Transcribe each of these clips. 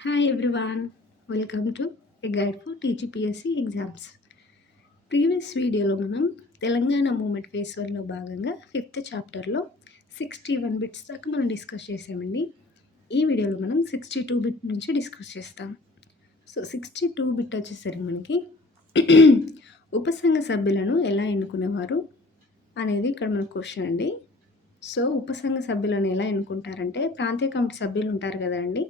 Hi everyone, welcome to a guide for TGPSC exams. Previous వీడియోలో మనం Telangana moment face వన్లో భాగంగా ఫిఫ్త్ చాప్టర్లో 61 బిట్స్ దాకా మనం డిస్కస్ చేసామండి. ఈ వీడియోలో మనం 62 బిట్ నుంచి డిస్కస్ చేస్తాం. సో 62 బిట్ వచ్చేసరికి మనకి ఉపసంఘ సభ్యులను ఎలా ఎన్నుకునేవారు అనేది ఇక్కడ మన క్వశ్చన్ అండి. సో ఉపసంఘ సభ్యులను ఎలా ఎన్నుకుంటారంటే ప్రాంతీయ కమిటీ సభ్యులు ఉంటారు కదండి,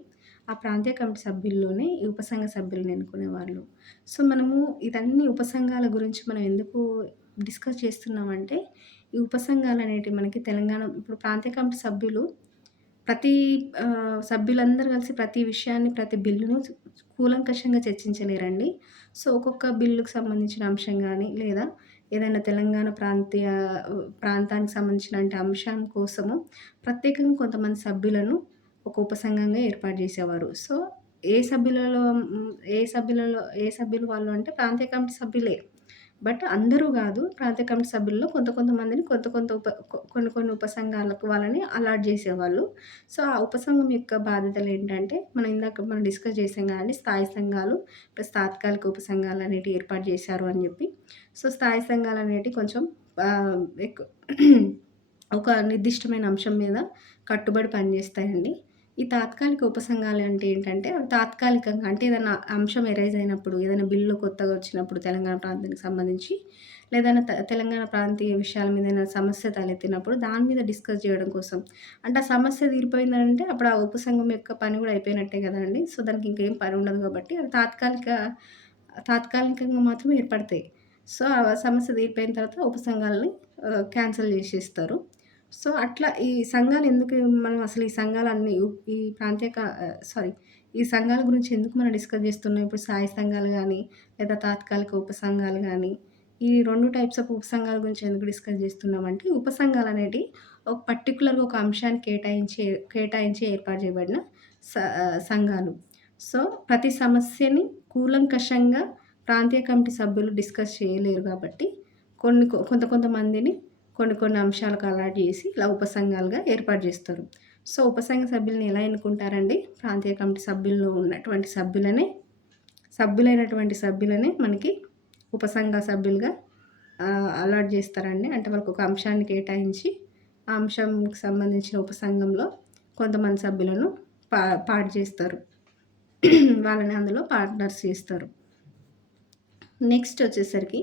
ఆ ప్రాంతీయ కమిటీ సభ్యుల్లోనే ఈ ఉపసంఘ సభ్యులను ఎన్నుకునేవాళ్ళు. సో మనము ఇదన్నీ ఉపసంఘాల గురించి మనం ఎందుకు డిస్కస్ చేస్తున్నామంటే, ఈ ఉపసంఘాలు అనేటివి మనకి తెలంగాణ ఇప్పుడు ప్రాంతీయ కమిటీ సభ్యులు ప్రతి సభ్యులందరూ కలిసి ప్రతి విషయాన్ని, ప్రతి బిల్లును కూలంకషంగా చర్చించలేరండి. సో ఒక్కొక్క బిల్లుకు సంబంధించిన అంశం గానీ, లేదా ఏదైనా తెలంగాణ ప్రాంతానికి సంబంధించిన అంశం కోసము ప్రత్యేకంగా కొంతమంది సభ్యులను ఒక ఉపసంఘంగా ఏర్పాటు చేసేవారు. సో ఏ సభ్యులు వాళ్ళు అంటే ప్రాంతీయ కమిటీ సభ్యులే. బట్ అందరూ గాదు. ప్రాంతీయ కమిటీ సభ్యుల్లో కొంతమందిని కొన్ని ఉపసంఘాలకు వాళ్ళని అలాట్ జేసేవాళ్ళు. సో ఆ ఉపసంఘం యొక్క బాధ్యతలేంటంటే, మనం డిస్కస్ చేసాం కదండీ, స్థాయి సంఘాలు ప్లస్ తాత్కాలిక ఉపసంఘాలనేటివి ఏర్పాటు చేశారు అని జెప్పి. సో స్థాయి సంఘాలనేటివి కొంచెం ఎక్కువ ఒక నిర్దిష్టమైన అంశం మీద కట్టుబడి పనిజేస్తాయండి. ఈ తాత్కాలిక ఉపసంఘాలు అంటే ఏంటంటే, అవి తాత్కాలికంగా అంటే ఏదైనా అంశం ఎరైజ్ అయినప్పుడు, ఏదైనా బిల్లు కొత్తగా వచ్చినప్పుడు తెలంగాణ ప్రాంతానికి సంబంధించి, లేదన్నా తెలంగాణ ప్రాంతీయ విషయాల మీద ఏదైనా సమస్య తలెత్తినప్పుడు దాని మీద డిస్కస్ చేయడం కోసం. అంటే ఆ సమస్య తీరిపోయిందనంటే అప్పుడు ఆ ఉపసంఘం యొక్క పని గూడా అయిపోయినట్టే గదండీ. సో దానికి ఇంకేం పని ఉండదు గాబట్టి అవి తాత్కాలికంగా మాత్రమే ఏర్పడతాయి. సో ఆ సమస్య తీరిపోయిన తర్వాత ఉపసంఘాలని క్యాన్సల్ జేసేస్తారు. సో అట్లా ఈ సంఘాలు ఎందుకు మనం అసలు ఈ సంఘాలన్నీ ఈ ప్రాంతీయ క సారీ ఈ సంఘాల గురించి ఎందుకు మనం డిస్కస్ జేస్తున్నాం? ఇప్పుడు స్థాయి సంఘాలు గానీ, లేదా తాత్కాలిక ఉపసంఘాలు గానీ, ఈ 2 టైప్స్ ఆఫ్ ఉపసంఘాల గురించి ఎందుకు డిస్కస్ జేస్తున్నామంటే, ఉపసంఘాలనేటివి ఒక పర్టిక్యులర్‌గా ఒక అంశాన్ని కేటాయించి ఏర్పాటు చేయబడిన సంఘాలు. సో ప్రతి సమస్యని కూలంకషంగా ప్రాంతీయ కమిటీ సభ్యులు డిస్కస్ చేయలేరు గాబట్టి, కొంతమందిని కొన్ని అంశాలకు అలాట్ జేసి ఇలా ఉపసంఘాలుగా ఏర్పాటు జేస్తారు. సో ఉపసంఘ సభ్యులని ఎలా ఎన్నుకుంటారండి? ప్రాంతీయ కమిటీ సభ్యుల్లో ఉన్నటువంటి సభ్యులైనటువంటి సభ్యులనే మనకి ఉపసంఘ సభ్యులుగా అలాట్ జేస్తారండి. అంటే వాళ్ళకొక అంశాన్ని కేటాయించి, ఆ అంశంకి సంబంధించిన ఉపసంఘంలో కొంతమంది సభ్యులను పార్ట్ జేస్తారు. వాళ్ళని అందులో పార్ట్నర్స్ చేస్తారు. నెక్స్ట్ వచ్చేసరికి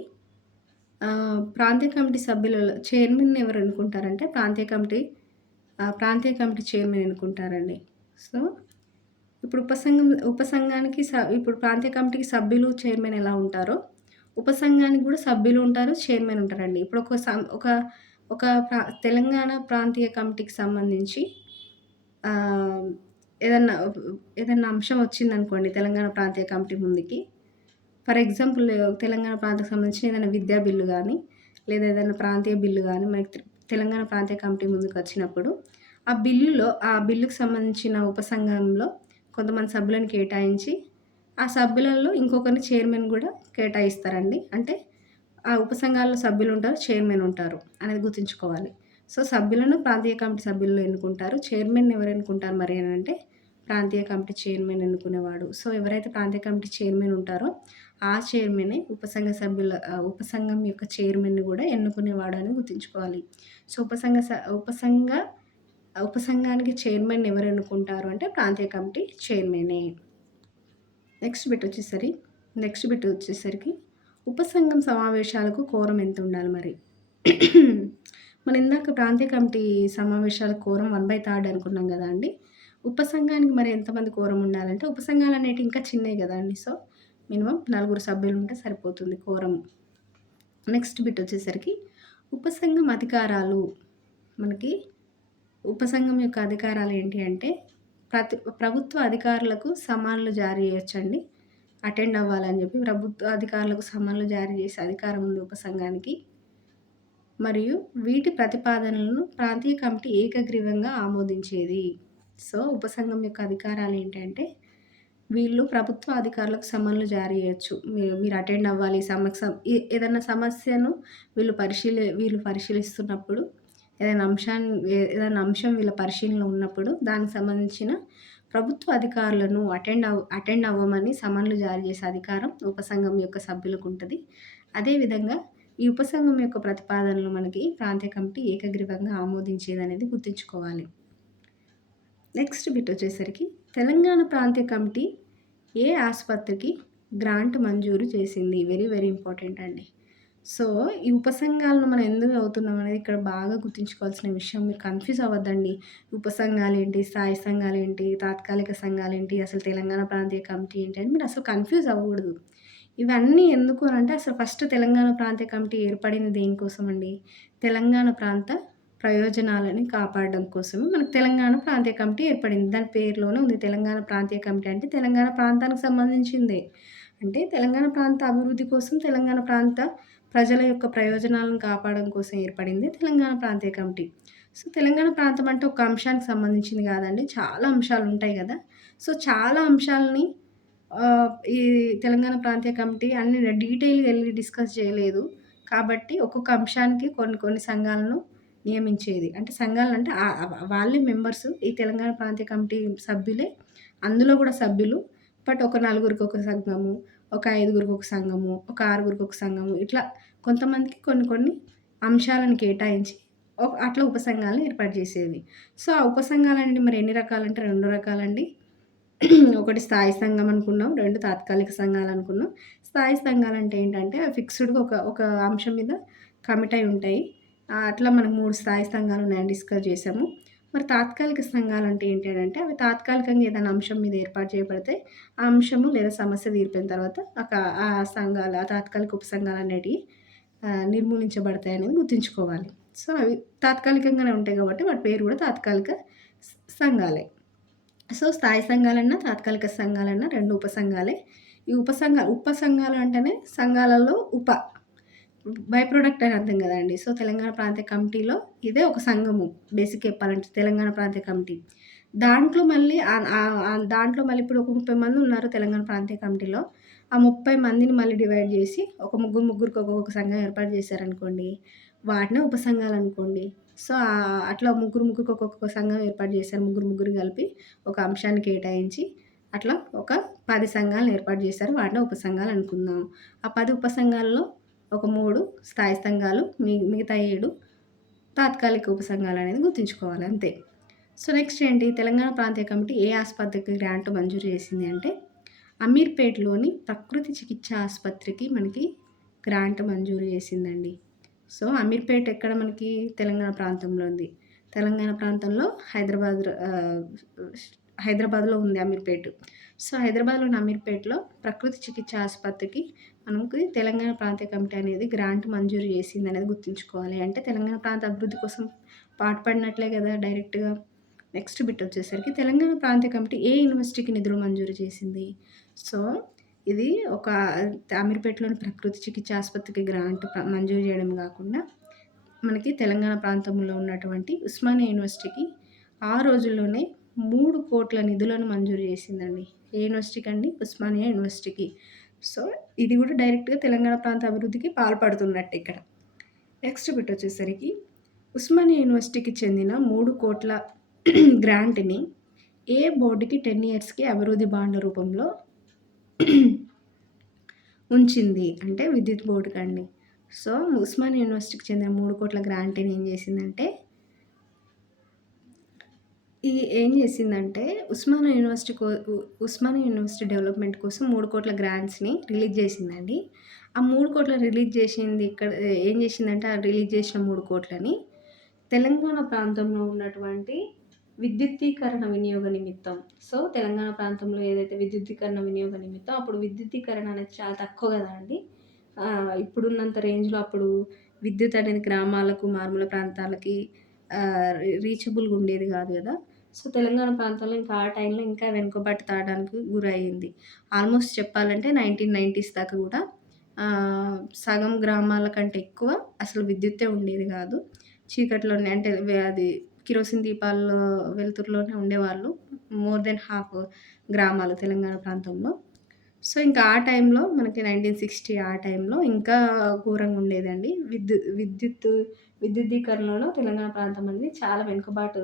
ప్రాంతీయ కమిటీ సభ్యులలో చైర్మన్‌ని ఎవరు ఎన్నుకుంటారంటే, ప్రాంతీయ కమిటీ చైర్మన్ ఎన్నుకుంటారండి. సో ఇప్పుడు ఉపసంఘానికి ఇప్పుడు ప్రాంతీయ కమిటీకి సభ్యులు, చైర్మన్ ఎలా ఉంటారో, ఉపసంఘానికి గూడా సభ్యులు ఉంటారు, చైర్మన్ ఉంటారండి. ఇప్పుడు ఒక తెలంగాణ ప్రాంతీయ కమిటీకి సంబంధించి ఆహ్, ఏదన్నా ఏదన్నా అంశం వచ్చిందనుకోండి తెలంగాణ ప్రాంతీయ కమిటీ ముందుకి. ఫర్ ఎగ్జాంపుల్ తెలంగాణ ప్రాంతానికి సంబంధించిన ఏదైనా విద్యా బిల్లు గానీ, లేదా ఏదైనా ప్రాంతీయ బిల్లు గానీ మనకి తెలంగాణ ప్రాంతీయ కమిటీ ముందుకొచ్చినప్పుడు, ఆ బిల్లుకి సంబంధించిన ఉపసంఘంలో కొంతమంది సభ్యులను కేటాయించి, ఆ సభ్యులలో ఇంకొకరిని చైర్మన్ గూడా కేటాయిస్తారండి. అంటే ఆ ఉపసంఘాల్లో సభ్యులుంటారు, చైర్మన్ ఉంటారు అనేది గుర్తుంచుకోవాలి. సో సభ్యులను ప్రాంతీయ కమిటీ సభ్యులు ఎన్నుకుంటారు. చైర్మన్‌ని ఎవరు ఎన్నుకుంటారు మరి అనంటే, ప్రాంతీయ కమిటీ చైర్మన్ ఎన్నుకునేవాడు. సో ఎవరైతే ప్రాంతీయ కమిటీ చైర్మన్ ఉంటారో, ఆ చైర్మనే ఉపసంఘం యొక్క చైర్మన్‌ని గూడా ఎన్నుకునేవాడు అని గుర్తుంచుకోవాలి. సో ఉపసంఘానికి చైర్మన్‌ని ఎవరు ఎన్నుకుంటారు అంటే ప్రాంతీయ కమిటీ చైర్మనే. నెక్స్ట్ బిట్ వచ్చేసరికి ఉపసంఘం సమావేశాలకు కోరం ఎంత ఉండాలి మరి? మనం ఇందాక ప్రాంతీయ కమిటీ సమావేశాల కోరం 1/3 అనుకున్నాం గదండీ. ఉపసంఘానికి మరి ఎంతమంది కోరం ఉండాలంటే, ఉపసంఘాలనేటివి ఇంకా చిన్నయి గదండీ. సో మినిమమ్ 4 సభ్యులుంటే సరిపోతుంది కోరం. నెక్స్ట్ బిట్ వచ్చేసరికి ఉపసంఘం అధికారాలు. మనకి ఉపసంఘం యొక్క అధికారాలు ఏంటి అంటే, ప్రభుత్వ అధికారులకు సమన్లు జారీ చేయొచ్చండి. అటెండ్ అవ్వాలని చెప్పి ప్రభుత్వ అధికారులకు సమన్లు జారీ చేసే అధికారం ఉంది ఉపసంఘానికి. మరియు వీటి ప్రతిపాదనలను ప్రాంతీయ కమిటీ ఏకగ్రీవంగా ఆమోదించేది. సో ఉపసంఘం యొక్క అధికారాలు ఏంటంటే, వీళ్ళు ప్రభుత్వ అధికారులకు సమన్లు జారీ చేయొచ్చు. మీరు అటెండ్ అవ్వాలి. ఏదన్నా సమస్యను వీళ్ళు పరిశీలిస్తున్నప్పుడు, ఏదైనా అంశం వీళ్ళ పరిశీలనలో ఉన్నప్పుడు దానికి సంబంధించిన ప్రభుత్వ అధికారులను అటెండ్ అవ్వమని సమన్లు జారీ చేసే అధికారం ఉపసంఘం యొక్క సభ్యులకు ఉంటది. అదేవిధంగా ఈ ఉపసంఘం యొక్క ప్రతిపాదనలు మనకి ప్రాంతీయ కమిటీ ఏకగ్రీవంగా ఆమోదించేదనేది గుర్తుంచుకోవాలి. నెక్స్ట్ బిట్ వచ్చేసరికి తెలంగాణ ప్రాంతీయ కమిటీ ఏ ఆసుపత్రికి గ్రాంట్ మంజూరు చేసింది? వెరీ వెరీ ఇంపార్టెంట్ అండి. సో, ఈ ఉపసంఘాలను మనం ఎందుకు చదువుతున్నాం అనేది ఇక్కడ బాగా గుర్తుంచుకోవాల్సిన విషయం. మీరు కన్‌ఫ్యూజ్ అవ్వద్దండి. ఉపసంఘాలేంటి, స్థాయి సంఘాలేంటి, తాత్కాలిక సంఘాలేంటి, అసలు తెలంగాణ ప్రాంతీయ కమిటీ ఏంటి అని మీరు అసలు కన్‌ఫ్యూజ్ అవ్వకూడదు. ఇవన్నీ ఎందుకు అనంటే అసలు ఫస్ట్ తెలంగాణ ప్రాంతీయ కమిటీ ఏర్పడింది దేనికోసమండి? తెలంగాణ ప్రాంత ప్రయోజనాలని కాపాడడం కోసమే మనకు తెలంగాణ ప్రాంతీయ కమిటీ ఏర్పడింది. దాని పేరులోనే ఉంది తెలంగాణ ప్రాంతీయ కమిటీ అంటే తెలంగాణ ప్రాంతానికి సంబంధించిందే. అంటే తెలంగాణ ప్రాంత అభివృద్ధి కోసం, తెలంగాణ ప్రాంత ప్రజల యొక్క ప్రయోజనాలను కాపాడడం కోసం ఏర్పడింది తెలంగాణ ప్రాంతీయ కమిటీ. సో, తెలంగాణ ప్రాంతం అంటే ఒక అంశానికి సంబంధించింది కాదండి. చాలా అంశాలుంటాయి గదా! సో, చాలా అంశాలని ఈ తెలంగాణ ప్రాంతీయ కమిటీ అన్ని డీటెయిల్‌గా ఎళ్లి డిస్కస్ చేయలేదు. కాబట్టి ఒక్కొక్క అంశానికి కొన్ని కొన్ని సంఘాలను నియమించేది. అంటే సంఘాలంటే వాళ్ళే మెంబర్స్ ఈ తెలంగాణ ప్రాంతీయ కమిటీ సభ్యులే. అందులో గూడా సభ్యులు. బట్ ఒక నలుగురికి ఒక సంఘము, ఒక ఐదుగురికి ఒక సంఘము, ఒక ఆరుగురికి ఒక సంఘము ఇట్లా కొంతమందికి కొన్ని కొన్ని అంశాలను కేటాయించి అట్లా ఉపసంఘాలను ఏర్పాటు చేసేది. సో, ఆ ఉపసంఘాలనేవి మరి ఎన్ని రకాలంటే 2 రకాలండి. ఒకటి స్థాయి సంఘం అనుకున్నాం. 2 తాత్కాలిక సంఘాలనుకున్నాం. స్థాయి సంఘాలంటే ఏంటంటే ఫిక్స్‌డ్‌గా ఒక ఒక అంశం మీద కమిట్ అయి ఉంటాయి. అట్లా మనకు 3 స్థాయి సంఘాలున్నాయని డిస్కస్ చేసాము. మరి తాత్కాలిక సంఘాలంటే ఏంటి అనంటే అవి తాత్కాలికంగా ఏదైనా అంశం మీద ఏర్పాటు చేయబడితే ఆ అంశము లేదా సమస్య తీరిపోయిన తర్వాత ఆ సంఘాలు, ఆ తాత్కాలిక ఉపసంఘాలనేటివి నిర్మూలించబడతాయనేది గుర్తుంచుకోవాలి. సో, అవి తాత్కాలికంగానే ఉంటాయి కాబట్టి వాటి పేరు కూడా తాత్కాలిక సంఘాలే. సో, స్థాయి సంఘాలన్నా, తాత్కాలిక సంఘాలన్నా 2 ఉపసంఘాలే. ఈ ఉపసంఘాలు అంటేనే సంఘాలలో బై ప్రొడక్ట్ అని అర్థం గదండీ. సో, తెలంగాణ ప్రాంతీయ కమిటీలో ఇదే ఒక సంఘము బేసిక్‌గా చెప్పాలంటే తెలంగాణ ప్రాంతీయ కమిటీ. దాంట్లో మళ్ళీ దాంట్లో మళ్ళీ ఇప్పుడు ఒక 30 మందున్నారు తెలంగాణ ప్రాంతీయ కమిటీలో. ఆ 30 మందిని మళ్ళీ డివైడ్ జేసి ఒక ముగ్గురికి ఒక్కొక్క సంఘం ఏర్పాటు జేశారనుకోండి. వాటినే ఉపసంఘాలనుకోండి. సో, అట్లా ముగ్గురికి ఒక్కొక్క సంఘం ఏర్పాటు జేశారు. ముగ్గురు కలిపి ఒక అంశాన్ని కేటాయించి అట్లా ఒక 10 సంఘాలను ఏర్పాటు జేశారు. వాటినే ఉపసంఘాలనుకుందాం. ఆ 10 ఉపసంఘాల్లో ఒక 3 స్థాయి సంఘాలు, మిగతా 7 తాత్కాలిక ఉపసంఘాలనేది గుర్తుంచుకోవాలి అంతే. సో, నెక్స్ట్ ఏంటి తెలంగాణ ప్రాంతీయ కమిటీ ఏ ఆసుపత్రికి గ్రాంట్ మంజూరు చేసింది అంటే అమీర్పేట్‌లోని ప్రకృతి చికిత్స ఆసుపత్రికి మనకి గ్రాంట్ మంజూరు చేసిందండి. సో, అమీర్పేట్ ఎక్కడ మనకి తెలంగాణ ప్రాంతంలో ఉంది. తెలంగాణ ప్రాంతంలో హైదరాబాద్‌లో ఉంది అమీర్పేట్. సో, హైదరాబాద్‌లోని అమీర్పేట్‌లో ప్రకృతి చికిత్స ఆసుపత్రికి మనకి తెలంగాణ ప్రాంతీయ కమిటీ అనేది గ్రాంట్ మంజూరు చేసిందనేది గుర్తుంచుకోవాలి. అంటే తెలంగాణ ప్రాంత అభివృద్ధి కోసం పాటుపడినట్లే గదా డైరెక్ట్‌గా. నెక్స్ట్ బిట్ వచ్చేసరికి తెలంగాణ ప్రాంతీయ కమిటీ ఏ యూనివర్సిటీకి నిధులు మంజూరు చేసింది? సో, ఇది ఒక అమీర్పేట్‌లోని ప్రకృతి చికిత్స ఆసుపత్రికి గ్రాంట్ మంజూరు చేయడం గాకుండా మనకి తెలంగాణ ప్రాంతంలో ఉన్నటువంటి ఉస్మానియా యూనివర్సిటీకి ఆ రోజుల్లోనే 3,00,00,000 నిధులను మంజూరు చేసిందండి. ఏ యూనివర్సిటీకి అండి? ఉస్మానియా యూనివర్సిటీకి. సో, ఇది కూడా డైరెక్ట్‌గా తెలంగాణ ప్రాంత అభివృద్ధికి పాల్పడుతున్నట్టే ఇక్కడ. నెక్స్ట్ బిట్ వచ్చేసరికి ఉస్మానియా యూనివర్సిటీకి చెందిన 3,00,00,000 గ్రాంట్‌ని ఏ బోర్డుకి 10 ఇయర్స్‌కి అభివృద్ధి బాండ్ల రూపంలో ఉంచింది అంటే విద్యుత్ బోర్డుకండి. సో, ఉస్మానియా యూనివర్సిటీకి చెందిన 3,00,00,000 గ్రాంట్‌ని ఏం చేసిందంటే ఉస్మానియా యూనివర్సిటీ డెవలప్‌మెంట్ కోసం 3,00,00,000 గ్రాంట్స్‌ని రిలీజ్ చేసిందండి. ఆ 3,00,00,000 రిలీజ్ చేసింది ఇక్కడ ఏం చేసిందంటే ఆ రిలీజ్ చేసిన 3,00,00,000ని తెలంగాణ ప్రాంతంలో ఉన్నటువంటి విద్యుద్దీకరణ వినియోగ నిమిత్తం. సో, తెలంగాణ ప్రాంతంలో ఏదైతే విద్యుద్దీకరణ వినియోగ నిమిత్తం అప్పుడు విద్యుద్దీకరణ అనేది చాలా తక్కువ గదా అండి. ఇప్పుడున్నంత రేంజ్‌లో అప్పుడు విద్యుత్ అనేది గ్రామాలకు, మారుమూల ప్రాంతాలకి రీచబుల్‌గా ఉండేది గాదు గదా! సో, తెలంగాణ ప్రాంతంలో ఇంకా ఆ టైంలో ఇంకా వెనుకబాటు తావడానికి గురయింది. ఆల్మోస్ట్ చెప్పాలంటే 1990s దాకా గూడా సగం గ్రామాల కంటే ఎక్కువ అసలు విద్యుత్తే ఉండేది గాదు. చీకట్లోనే అంటే అది కిరోసిన్ దీపాల్లో వెలుతురులోనే ఉండేవాళ్ళు. మోర్ దెన్ హాఫ్ గ్రామాలు తెలంగాణ ప్రాంతంలో. సో, ఇంకా ఆ టైంలో మనకి 1960 ఆ టైంలో ఇంకా ఘోరంగా ఉండేదండి. విద్యుద్దీకరణలో తెలంగాణ ప్రాంతం అనేది చాలా వెనుకబాటు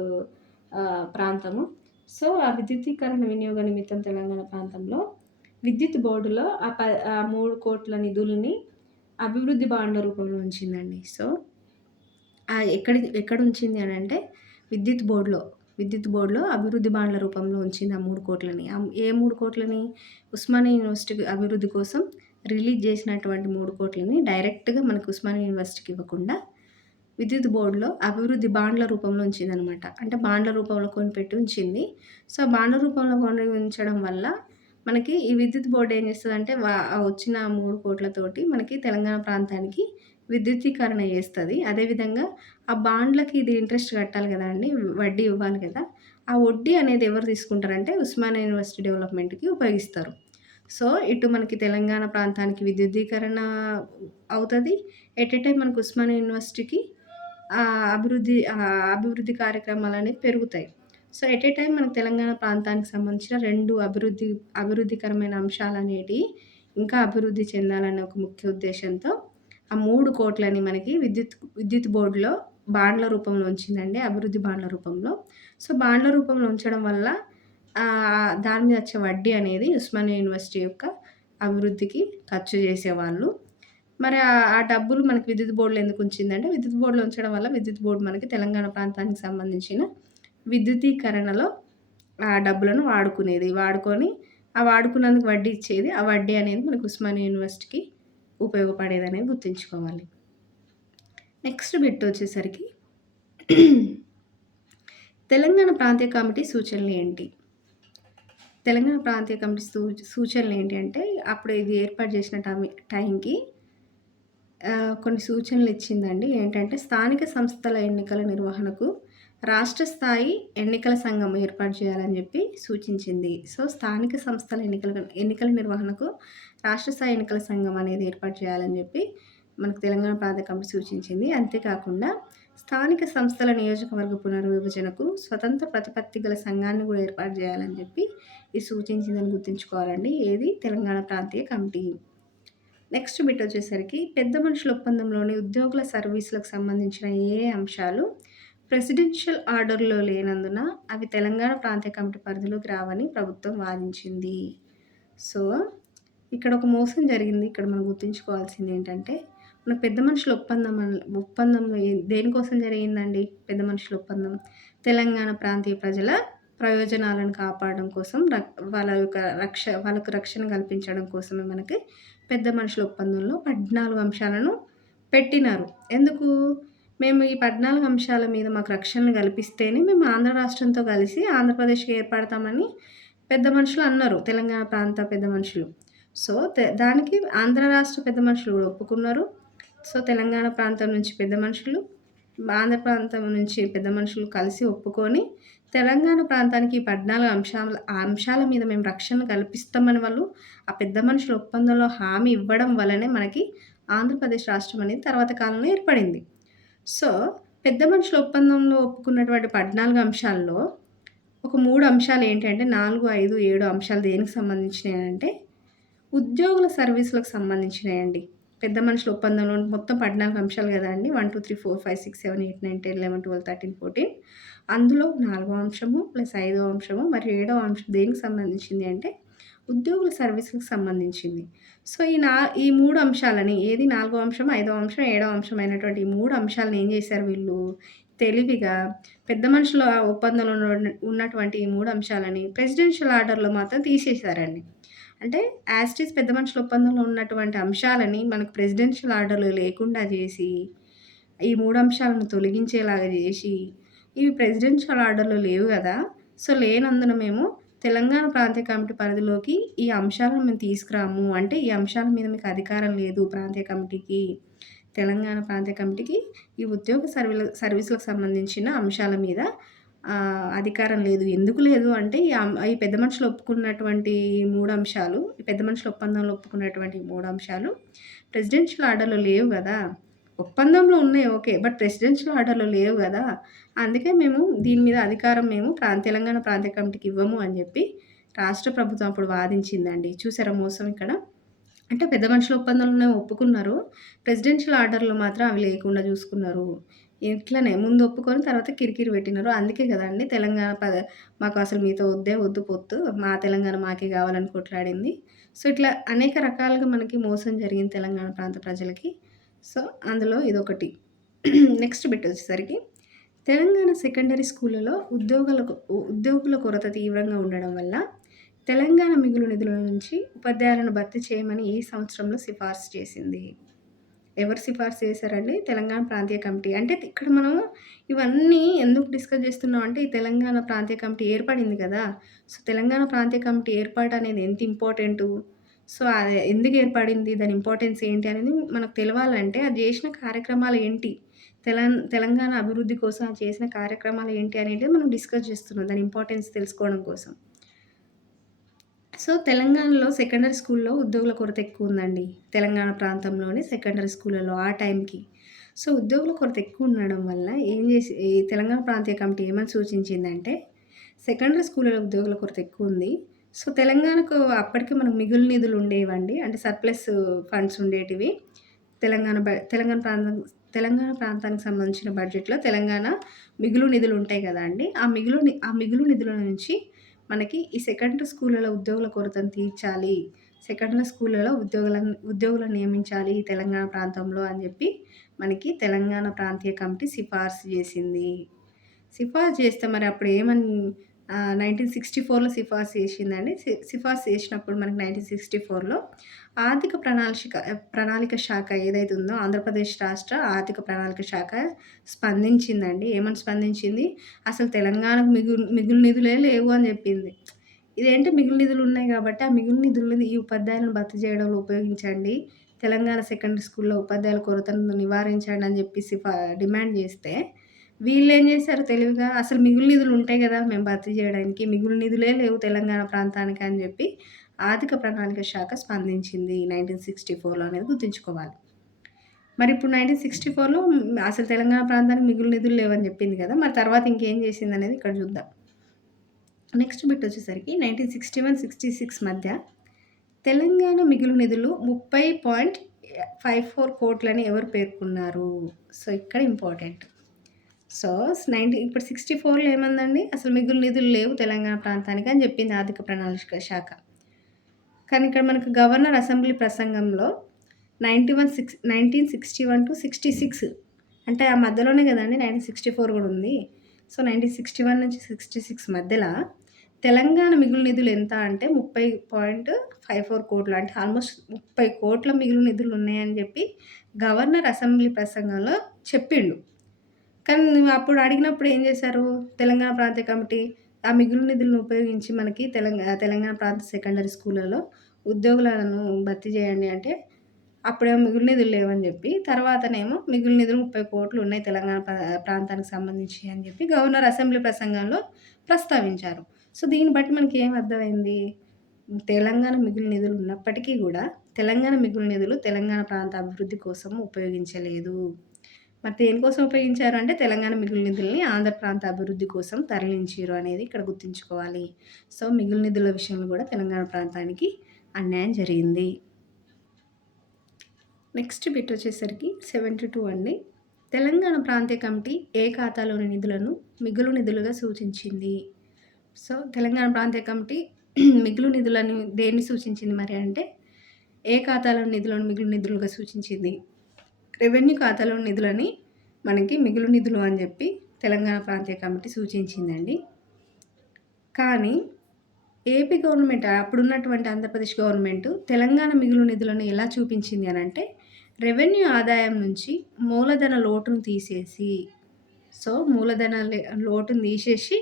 ప్రాంతము. సో, ఆ విద్యుదీకరణ వినియోగ నిమిత్తం తెలంగాణ ప్రాంతంలో విద్యుత్ బోర్డులో ఆ 3,00,00,000 నిధులని అభివృద్ధి బాండ్ల రూపంలో ఉంచిందండి. సో, ఎక్కడుంచింది అనంటే విద్యుత్ బోర్డ్‌లో. విద్యుత్ బోర్డ్‌లో అభివృద్ధి బాండ్ల రూపంలో ఉంచింది ఆ 3,00,00,000ని. ఏ 3,00,00,000ని? ఉస్మానియా యూనివర్సిటీ అభివృద్ధి కోసం రిలీజ్ చేసినటువంటి 3,00,00,000ని డైరెక్ట్‌గా మనకు ఉస్మానియా యూనివర్సిటీకి ఇవ్వకుండా విద్యుత్ బోర్డ్‌లో అభివృద్ధి బాండ్ల రూపంలో ఉంచిందనమాట. అంటే బాండ్ల రూపంలో కొనిపెట్టి ఉంచింది. సో, బాండ్ల రూపంలో కొని ఉంచడం వల్ల మనకి ఈ విద్యుత్ బోర్డ్ ఏం చేస్తదంటే వచ్చిన 3,00,00,000తోటి మనకి తెలంగాణ ప్రాంతానికి విద్యుద్దీకరణ చేస్తది. అదేవిధంగా ఆ బాండ్లకి ఇది ఇంట్రెస్ట్ కట్టాలి గదండీ! వడ్డీ ఇవ్వాలి గదా! ఆ వడ్డీ అనేది ఎవరు తీసుకుంటారంటే ఉస్మానియా యూనివర్సిటీ డెవలప్‌మెంట్‌కి ఉపయోగిస్తారు. సో, ఇటు మనకి తెలంగాణ ప్రాంతానికి విద్యుద్దీకరణ అవుతది. ఎట్ ఎ టైమ్ మనకు ఉస్మానియా యూనివర్సిటీకి అభివృద్ధి కార్యక్రమాలనేవి పెరుగుతాయి. సో, ఎట్ ఎ టైమ్ మనకు తెలంగాణ ప్రాంతానికి సంబంధించిన 2 అభివృద్ధికరమైన అంశాలనేటియి ఇంకా అభివృద్ధి చెందాలనే ఒక ముఖ్య ఉద్దేశ్యంతో ఆ 3,00,00,000ని మనకి విద్యుత్ బోర్డ్‌లో బాండ్ల రూపంలో ఉంచిందండి. అభివృద్ధి బాండ్ల రూపంలో. సో, బాండ్ల రూపంలో ఉంచడం వల్ల దాని మీద వచ్చే వడ్డీ అనేది ఉస్మానియా యూనివర్సిటీ యొక్క అభివృద్ధికి ఖర్చు చేసేవాళ్ళు. మరి ఆ డబ్బులు మనకి విద్యుత్ బోర్డ్‌లో ఎందుకు ఉంచిందంటే, విద్యుత్ బోర్డ్‌లో ఉంచడం వల్ల విద్యుత్ బోర్డ్ మనకి తెలంగాణ ప్రాంతానికి సంబంధించిన విద్యుదీకరణలో ఆ డబ్బులను వాడుకునేది. వాడుకున్నందుకు వడ్డీ ఇచ్చేది. ఆ వడ్డీ అనేది మనకు ఉస్మానియా యూనివర్సిటీకి ఉపయోగపడేదనేది గుర్తుంచుకోవాలి. నెక్స్ట్ బిట్ వచ్చేసరికి తెలంగాణ ప్రాంతీయ కమిటీ సూచనలు ఏంటి? తెలంగాణ ప్రాంతీయ కమిటీ సూచనలు ఏంటి అంటే, అప్పుడు ఇది ఏర్పాటు చేసిన టైంకి కొన్ని సూచనలు ఇచ్చిందండి. ఏంటంటే, స్థానిక సంస్థల ఎన్నికల నిర్వహణకు రాష్ట్ర స్థాయి ఎన్నికల సంఘం ఏర్పాటు చేయాలని చెప్పి సూచించింది. సో, స్థానిక సంస్థల ఎన్నికల నిర్వహణకు రాష్ట్ర స్థాయి ఎన్నికల సంఘం అనేది ఏర్పాటు చేయాలని చెప్పి మనకు తెలంగాణ ప్రాంతీయ కమిటీ సూచించింది. అంతేకాకుండా స్థానిక సంస్థల నియోజకవర్గ పునర్విభజనకు స్వతంత్ర ప్రతిపత్తి గల సంఘాన్ని కూడా ఏర్పాటు చేయాలని చెప్పి ఇది సూచించిందని గుర్తుంచుకోవాలండి. ఏది? తెలంగాణ ప్రాంతీయ కమిటీ. నెక్స్ట్ బిట్ వచ్చేసరికి పెద్ద మనుషుల ఒప్పందంలోని ఉద్యోగుల సర్వీసులకు సంబంధించిన ఏ అంశాలు ప్రెసిడెన్షియల్ ఆర్డర్‌లో లేనందున అవి తెలంగాణ ప్రాంతీయ కమిటీ పరిధిలోకి రావని ప్రభుత్వం వాదించింది. సో, ఇక్కడ ఒక మోసం జరిగింది. ఇక్కడ మనం గుర్తుంచుకోవాల్సింది ఏంటంటే, మన పెద్ద మనుషుల ఒప్పందంలో దేనికోసం జరిగిందండి? పెద్ద మనుషుల ఒప్పందం తెలంగాణ ప్రాంతీయ ప్రజల ప్రయోజనాలను కాపాడడం కోసం, వాళ్ళకు రక్షణ కల్పించడం కోసమే మనకి పెద్ద మనుషుల ఒప్పందంలో 14 అంశాలను పెట్టినారు. ఎందుకు? మేము ఈ 14 అంశాల మీద మాకు రక్షణను కల్పిస్తేనే మేము ఆంధ్ర రాష్ట్రంతో కలిసి ఆంధ్రప్రదేశ్‌కి ఏర్పడతామని పెద్ద మనుషులు అన్నారు. తెలంగాణ ప్రాంత పెద్ద మనుషులు. సో, దానికి ఆంధ్ర రాష్ట్ర పెద్ద మనుషులు కూడా ఒప్పుకున్నారు. సో, తెలంగాణ ప్రాంతం నుంచి పెద్ద మనుషులు, ఆంధ్ర ప్రాంతం నుంచి పెద్ద మనుషులు కలిసి ఒప్పుకొని తెలంగాణ ప్రాంతానికి ఈ 14 అంశాల మీద మేము రక్షణ కల్పిస్తామని వాళ్ళు ఆ పెద్ద మనుషుల ఒప్పందంలో హామీ ఇవ్వడం వల్లనే మనకి ఆంధ్రప్రదేశ్ రాష్ట్రం అనేది తర్వాత కాలంలో ఏర్పడింది. సో, పెద్ద మనుషుల ఒప్పందంలో ఒప్పుకున్నటువంటి 14 అంశాల్లో ఒక 3 అంశాలు ఏంటంటే 4, 5, 7 అంశాలు దేనికి సంబంధించినయంటే ఉద్యోగుల సర్వీసులకు సంబంధించినయండి. పెద్ద మనుషుల ఒప్పందంలో మొత్తం 14 అంశాలు గదండీ! 1, 2, 3, 4, 5, 6, 7, 8, 9, 10, 11, 12, 13, 14 అందులో 4వ అంశము ప్లస్ 5వ అంశము మరియు 7వ అంశం దేనికి సంబంధించింది అంటే ఉద్యోగుల సర్వీసులకు సంబంధించింది. సో, ఈ 3 అంశాలని ఏది 4వ అంశం, 5వ అంశం, 7వ అంశం అయినటువంటి ఈ 3 అంశాలను ఏం చేశారు వీళ్ళు తెలివిగా పెద్ద మనుషుల ఒప్పందంలో ఉన్నటువంటి ఈ 3 అంశాలని ప్రెసిడెన్షియల్ ఆర్డర్‌లో మాత్రం తీసేశారండి. అంటే యాజ్ ఇట్ ఈజ్ పెద్ద మనుషుల ఒప్పందంలో ఉన్నటువంటి అంశాలని మనకు ప్రెసిడెన్షియల్ ఆర్డర్‌లో లేకుండా చేసి, ఈ 3 అంశాలను తొలగించేలాగా చేసి, ఇవి ప్రెసిడెన్షియల్ ఆర్డర్‌లో లేవు గదా! సో, లేనందున మేము తెలంగాణ ప్రాంతీయ కమిటీ పరిధిలోకి ఈ అంశాలను మేము తీసుకురాము. అంటే ఈ అంశాల మీద మీకు అధికారం లేదు ప్రాంతీయ కమిటీకి. తెలంగాణ ప్రాంతీయ కమిటీకి ఈ ఉద్యోగ సర్వీసులకు సంబంధించిన అంశాల మీద అధికారం లేదు. ఎందుకు లేదు అంటే ఈ పెద్ద మనుషులు ఒప్పుకున్నటువంటి 3 అంశాలు, ఈ పెద్ద మనుషుల ఒప్పందంలో ఒప్పుకున్నటువంటి 3 అంశాలు ప్రెసిడెన్షియల్ ఆర్డర్‌లో లేవు గదా! ఒప్పందంలో ఉన్నాయి ఓకే. బట్ ప్రెసిడెన్షియల్ ఆర్డర్‌లో లేవు గదా! అందుకే మేము దీని మీద అధికారం మేము తెలంగాణ ప్రాంతీయ కమిటీకి ఇవ్వము అని జెప్పి రాష్ట్ర ప్రభుత్వం అప్పుడు వాదించిందండి. చూసారా మోసం ఇక్కడ? అంటే పెద్ద మనుషుల ఒప్పందంలోనే ఒప్పుకున్నారు. ప్రెసిడెన్షియల్ ఆర్డర్‌లో మాత్రం అవి లేకుండా చూసుకున్నారు. ఇట్లనే ముందు ఒప్పుకొని తర్వాత కిరికిరి పెట్టినారు. అందుకే గదండీ తెలంగాణ మాకు అసలు మీతో వద్దే వద్దు పొత్తు. మా తెలంగాణ మాకే గావాలని కొట్లాడింది. సో, ఇట్లా అనేక రకాలుగా మనకి మోసం జరిగింది తెలంగాణ ప్రాంత ప్రజలకి. సో, అందులో ఇదొకటి. నెక్స్ట్ బిట్ వచ్చేసరికి తెలంగాణ సెకండరీ స్కూళ్ళలో ఉద్యోగుల కొరత తీవ్రంగా ఉండడం వల్ల తెలంగాణ మిగులు నిధుల నుంచి ఉపాధ్యాయులను భర్తీ చేయమని ఈ సంవత్సరంలో సిఫార్సు చేసింది. ఎవరు సిఫార్సు చేశారండి? తెలంగాణ ప్రాంతీయ కమిటీ. అంటే ఇక్కడ మనం ఇవన్నీ ఎందుకు డిస్కస్ చేస్తున్నాం అంటే, ఈ తెలంగాణ ప్రాంతీయ కమిటీ ఏర్పడింది కదా! సో, తెలంగాణ ప్రాంతీయ కమిటీ ఏర్పాటు అనేది ఎంత ఇంపార్టెంటు. సో, అది ఎందుకు ఏర్పడింది? దాని ఇంపార్టెన్స్ ఏంటి అనేది మనకు తెలవాలంటే, అది చేసిన కార్యక్రమాలు ఏంటి? తెలంగాణ అభివృద్ధి కోసం అది చేసిన కార్యక్రమాలు ఏంటి అనేటివి మనం డిస్కస్ చేస్తున్నాం. దాని ఇంపార్టెన్స్ తెలుసుకోవడం కోసం. సో, తెలంగాణలో సెకండరీ స్కూల్‌లో ఉద్యోగుల కొరత ఎక్కువుందండి. తెలంగాణ ప్రాంతంలోని సెకండరీ స్కూళ్ళలో ఆ టైంకి. సో, ఉద్యోగుల కొరత ఎక్కువుండడం వల్ల ఈ తెలంగాణ ప్రాంతీయ కమిటీ ఏమని సూచించిందంటే, సెకండరీ స్కూళ్ళలో ఉద్యోగుల కొరత ఎక్కువుంది. సో, తెలంగాణకు అప్పటికే మనకు మిగులు నిధులు ఉండేవండి. అంటే సర్ప్లస్ ఫండ్స్ ఉండేటివి. తెలంగాణ బ తెలంగాణ ప్రాంతం తెలంగాణ ప్రాంతానికి సంబంధించిన బడ్జెట్‌లో తెలంగాణ మిగులు నిధులు ఉంటాయి గదండీ! ఆ మిగులు నిధుల నుంచి మనకి ఈ సెకండరీ స్కూళ్ళలో ఉద్యోగుల కొరతను తీర్చాలి. సెకండరీ స్కూళ్ళలో ఉద్యోగులను నియమించాలి ఈ తెలంగాణ ప్రాంతంలో అని జెప్పి మనకి తెలంగాణ ప్రాంతీయ కమిటీ సిఫార్సు జేసింది. సిఫార్సు చేస్తే మరి అప్పుడు 1964లో సిఫార్సు చేసిందండి. సిఫార్సు చేసినప్పుడు మనకి 1964లో ఆర్థిక ప్రణాళిక శాఖ ఏదైతే ఉందో ఆంధ్రప్రదేశ్ రాష్ట్ర ఆర్థిక ప్రణాళిక శాఖ స్పందించిందండి. ఏమని స్పందించింది? అసలు తెలంగాణకు మిగులు నిధులే లేవు అని చెప్పింది. ఇదేంటి మిగులు నిధులు ఉన్నాయి కాబట్టి, ఆ మిగులు నిధులని ఈ ఉపాధ్యాయులను భర్తీ చేయడంలో ఉపయోగించండి. తెలంగాణ సెకండరీ స్కూల్‌లో ఉపాధ్యాయుల కొరతను నివారించండి అని చెప్పి డిమాండ్ చేస్తే వీళ్ళేం చేశారు తెలివిగా, అసలు మిగులు నిధులు ఉంటాయి గదా! మేము భర్తీ చేయడానికి. మిగులు నిధులే లేవు తెలంగాణ ప్రాంతానికి అని జెప్పి ఆర్థిక ప్రణాళిక శాఖ స్పందించింది 1964లో అనేది గుర్తుంచుకోవాలి. మరిప్పుడు 1964లో అసలు తెలంగాణ ప్రాంతానికి మిగులు నిధులు లేవని జెప్పింది గదా! మరి తర్వాత ఇంకేం చేసిందనేది ఇక్కడ చూద్దాం. నెక్స్ట్ బిట్ వచ్చేసరికి 1961, 66 మధ్య తెలంగాణ మిగులు నిధులు 30.54 కోట్లని ఎవరు పేర్కొన్నారు? సో, ఇక్కడ ఇంపార్టెంట్. సో, ఇప్పుడు 64లో ఏమందండి? అసలు మిగులు నిధులు లేవు తెలంగాణ ప్రాంతానికి అని చెప్పింది ఆర్థిక ప్రణాళిక శాఖ. కానీ ఇక్కడ మనకు గవర్నర్ అసెంబ్లీ ప్రసంగంలో 1961-66 అంటే ఆ మధ్యలోనే కదండీ 1964 కూడా ఉంది. సో, 1961 నుంచి 66 మధ్యలో తెలంగాణ మిగులు నిధులు ఎంత అంటే 30.54 కోట్లు. అంటే ఆల్మోస్ట్ 30 కోట్ల మిగులు నిధులు ఉన్నాయని చెప్పి గవర్నర్ అసెంబ్లీ ప్రసంగంలో చెప్పిండు. కానీ నువ్వు అప్పుడు అడిగినప్పుడు ఏం చేశారు? తెలంగాణ ప్రాంతీయ కమిటీ ఆ మిగులు నిధులను ఉపయోగించి మనకి తెలంగాణ ప్రాంత సెకండరీ స్కూళ్ళలో ఉద్యోగులను భర్తీ చేయండి అంటే, అప్పుడేమో మిగులు నిధులు లేవని చెప్పి, తర్వాతనేమో మిగులు నిధులు 30 కోట్లు ఉన్నాయి తెలంగాణ ప్రాంతానికి సంబంధించి అని చెప్పి గవర్నర్ అసెంబ్లీ ప్రసంగంలో ప్రస్తావించారు. సో, దీన్ని బట్టి మనకి ఏం అర్థమైంది? తెలంగాణ మిగులు నిధులు ఉన్నప్పటికీ గూడా, తెలంగాణ మిగులు నిధులు తెలంగాణ ప్రాంత అభివృద్ధి కోసం ఉపయోగించలేదు. మరి దేనికోసం ఉపయోగించారు అంటే, తెలంగాణ మిగులు నిధుల్ని ఆంధ్ర ప్రాంత అభివృద్ధి కోసం తరలించిర్రు అనేది ఇక్కడ గుర్తుంచుకోవాలి. సో, మిగులు నిధుల విషయంలో కూడా తెలంగాణ ప్రాంతానికి అన్యాయం జరిగింది. నెక్స్ట్ బిట్ వచ్చేసరికి 72 అండి. తెలంగాణ ప్రాంతీయ కమిటీ ఏ ఖాతాలోని నిధులను మిగులు నిధులుగా సూచించింది? సో, తెలంగాణ ప్రాంతీయ కమిటీ మిగులు నిధులను దేన్ని సూచించింది మరి అంటే, ఏ ఖాతాలోని నిధులను మిగులు నిధులుగా సూచించింది? రెవెన్యూ ఖాతాలో నిధులని మనకి మిగులు నిధులు అని చెప్పి తెలంగాణ ప్రాంతీయ కమిటీ సూచించిందండి. కానీ ఏపీ గవర్నమెంట్ అప్పుడున్నటువంటి ఆంధ్రప్రదేశ్ గవర్నమెంట్ తెలంగాణ మిగులు నిధులను ఎలా చూపించింది అని అంటే, రెవెన్యూ ఆదాయం నుంచి మూలధన లోటును తీసేసి, సో, మూలధన లోటును తీసేసి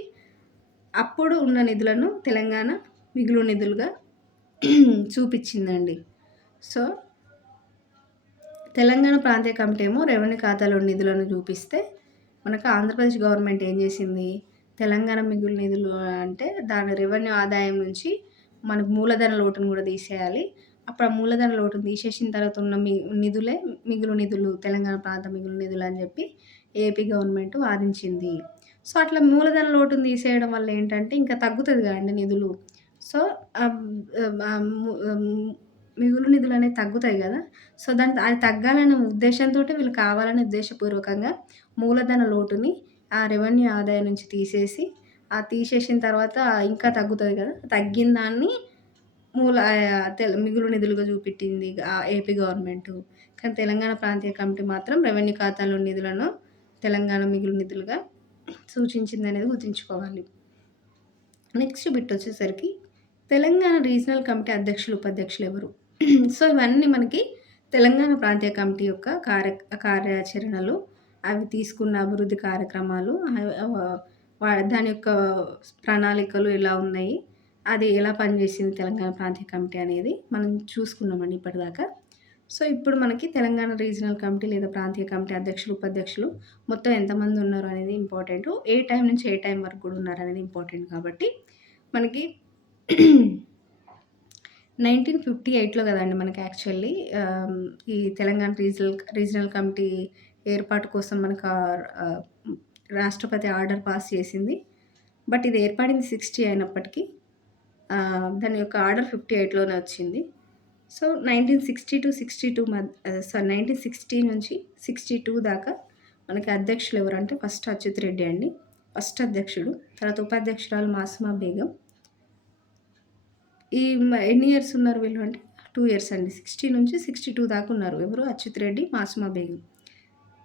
అప్పుడు ఉన్న నిధులను తెలంగాణ మిగులు నిధులుగా చూపించిందండి. సో, తెలంగాణ ప్రాంతీయ కమిటీ ఏమో రెవెన్యూ ఖాతాలో నిధులను చూపిస్తే, మనకు ఆంధ్రప్రదేశ్ గవర్నమెంట్ ఏం చేసింది? తెలంగాణ మిగులు నిధులు అంటే దాని రెవెన్యూ ఆదాయం నుంచి మనకు మూలధన లోటును కూడా తీసేయాలి. అప్పుడు ఆ మూలధన లోటును తీసేసిన తర్వాత ఉన్న నిధులే మిగులు నిధులు, తెలంగాణ ప్రాంత మిగులు నిధులు అని చెప్పి ఏపీ గవర్నమెంట్ వాదించింది. సో, అట్లా మూలధన లోటును తీసేయడం వల్ల ఏంటంటే ఇంకా తగ్గుతుంది కదండీ నిధులు. సో, మిగులు నిధులనేవి తగ్గుతాయి గదా! సో, అది తగ్గాలనే ఉద్దేశంతోటి వీళ్ళు కావాలని ఉద్దేశపూర్వకంగా మూలధన లోటుని ఆ రెవెన్యూ ఆదాయం నుంచి తీసేసి, తీసేసిన తర్వాత ఇంకా తగ్గుతది కదా! తగ్గిన దాన్ని మిగులు నిధులుగా చూపెట్టింది ఏపీ గవర్నమెంటు. కానీ తెలంగాణ ప్రాంతీయ కమిటీ మాత్రం రెవెన్యూ ఖాతాలో నిధులను తెలంగాణ మిగులు నిధులుగా సూచించిందనేది గుర్తుంచుకోవాలి. నెక్స్ట్ బిట్ వచ్చేసరికి తెలంగాణ రీజనల్ కమిటీ అధ్యక్షులు, ఉపాధ్యక్షులు ఎవరు? సో, ఇవన్నీ మనకి తెలంగాణ ప్రాంతీయ కమిటీ యొక్క కార్యాచరణలు, అవి తీసుకున్న అభివృద్ధి కార్యక్రమాలు, దాని యొక్క ప్రణాళికలు ఎలా ఉన్నాయి, అది ఎలా పనిచేసింది తెలంగాణ ప్రాంతీయ కమిటీ అనేది మనం చూసుకున్నామండి ఇప్పటిదాకా. సో, ఇప్పుడు మనకి తెలంగాణ రీజనల్ కమిటీ లేదా ప్రాంతీయ కమిటీ అధ్యక్షులు, ఉపాధ్యక్షులు మొత్తం ఎంతమంది ఉన్నారు అనేది ఇంపార్టెంటు. ఏ టైం నుంచి ఏ టైం వరకు కూడా ఉన్నారనేది ఇంపార్టెంట్ కాబట్టి మనకి 1958లో కదండి మనకి యాక్చువల్లీ ఈ తెలంగాణ రీజనల్ కమిటీ ఏర్పాటు కోసం మనకు రాష్ట్రపతి ఆర్డర్ పాస్ చేసింది. బట్ ఇది ఏర్పడింది 60 అయినప్పటికీ దాని యొక్క ఆర్డర్ 58లోనే వచ్చింది. సో, 1960 నుంచి 62 దాకా మనకి అధ్యక్షులు ఎవరంటే ఫస్ట్ అచ్యుత్ రెడ్డి అండి. ఫస్ట్ అధ్యక్షుడు. తర్వాత ఉపాధ్యక్షురాలు మాసుమా బేగం. ఎన్ని ఇయర్స్ ఉన్నారు వీళ్ళు అంటే 2 ఇయర్స్ అండి. 60 నుంచి 62 దాకా ఉన్నారు. ఎవరు? అచ్యుత్ రెడ్డి, మాసుమా బేగం.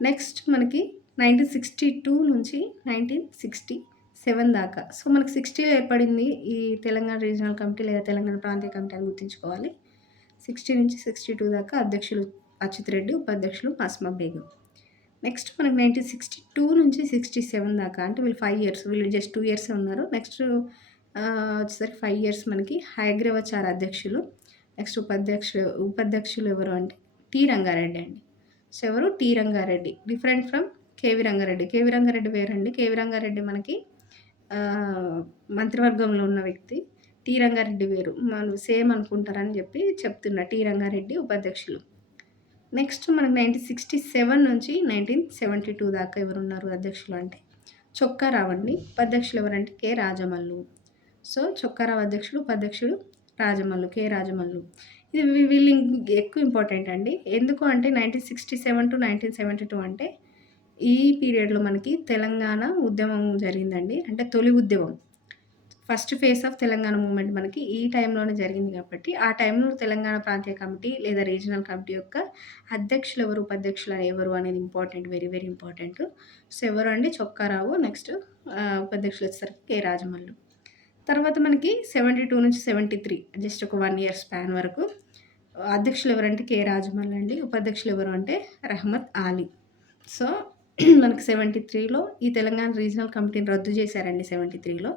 నెక్స్ట్ మనకి 1962 నుంచి 1967 దాకా. సో, మనకి 60లో ఏర్పడింది ఈ తెలంగాణ రీజనల్ కమిటీ లేదా తెలంగాణ ప్రాంతీయ కమిటీ అని గుర్తుంచుకోవాలి. 60 నుంచి 62 దాకా అధ్యక్షులు అచ్యుత్ రెడ్డి, ఉపాధ్యక్షులు మాసుమా బేగం. నెక్స్ట్ మనకి 1962 నుంచి 67 దాకా అంటే వీళ్ళు 5 ఇయర్స్. వీళ్ళు జస్ట్ 2 ఇయర్సే ఉన్నారు. నెక్స్ట్ వచ్చేసరికి 5 ఇయర్స్ మనకి హయగ్రీవాచార్య అధ్యక్షులు. నెక్స్ట్ ఉపాధ్యక్షులు ఎవరు అంటే టి రంగారెడ్డి అండి. సో, ఎవరు? T Rangareddy. Different from KV Rangareddy. KV Rangareddy వేరండి. కేవీ రంగారెడ్డి మనకి మంత్రివర్గంలో ఉన్న వ్యక్తి. టి రంగారెడ్డి వేరు. మనం సేమ్ అనుకుంటారని చెప్తున్నా. టి రంగారెడ్డి ఉపాధ్యక్షులు. నెక్స్ట్ మనకి 1967 నుంచి 1972 దాకా ఎవరున్నారు అధ్యక్షులు అంటే చొక్కారావు అండి. ఉపాధ్యక్షులు ఎవరంటే కె రాజమల్లు. సో, చొక్కారావు అధ్యక్షుడు, ఉపాధ్యక్షుడు రాజమల్లు, కె రాజమల్లు. ఇది వీళ్ళు ఎక్కువ ఇంపార్టెంట్ అండి. ఎందుకు అంటే 1967 to 1972 అంటే ఈ పీరియడ్లో మనకి తెలంగాణ ఉద్యమం జరిగిందండి. అంటే తొలి ఉద్యమం. First phase of Telangana movement మనకి ఈ టైంలోనే జరిగింది కాబట్టి, ఆ టైంలో తెలంగాణ ప్రాంతీయ కమిటీ లేదా రీజనల్ కమిటీ యొక్క అధ్యక్షులు ఎవరు, ఉపాధ్యక్షులు ఎవరు అనేది important. Very, very important. So, ఎవరు అండి? చొక్కారావు. నెక్స్ట్ ఉపాధ్యక్షులు వచ్చేసరికి కె రాజమల్లు. తర్వాత మనకి 72 నుంచి 73 జస్ట్ ఒక 1 ఇయర్ స్పాన్ వరకు అధ్యక్షులు ఎవరంటే కె రాజమల్లు అండి. ఉపాధ్యక్షులు ఎవరు అంటే రహమత్ ఆలీ. సో, మనకి 73లో ఈ తెలంగాణ రీజనల్ కమిటీని రద్దు చేశారండి 73లో.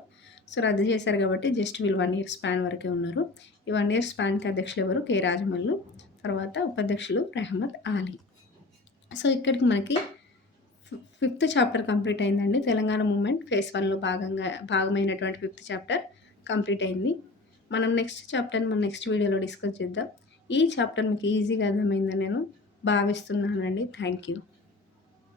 సో, రద్దు చేశారు కాబట్టి జస్ట్ వీళ్ళు 1 ఇయర్ స్పాన్ వరకే ఉన్నారు. ఈ 1 ఇయర్ స్పాన్‌కి అధ్యక్షులు ఎవరు? కె రాజమల్లు. తర్వాత ఉపాధ్యక్షులు రహమత్ ఆలీ. సో, ఇక్కడికి మనకి 5th చాప్టర్ కంప్లీట్ అయిందండి. తెలంగాణ మూవ్‌మెంట్ ఫేజ్ 1లో భాగమైనటువంటి 5th చాప్టర్ కంప్లీట్ అయింది. మనం నెక్స్ట్ చాప్టర్ని మనం నెక్స్ట్ వీడియోలో డిస్కస్ చేద్దాం. ఈ చాప్టర్ మీకు ఈజీగా అర్థమైందని నేను భావిస్తున్నానండి. Thank you.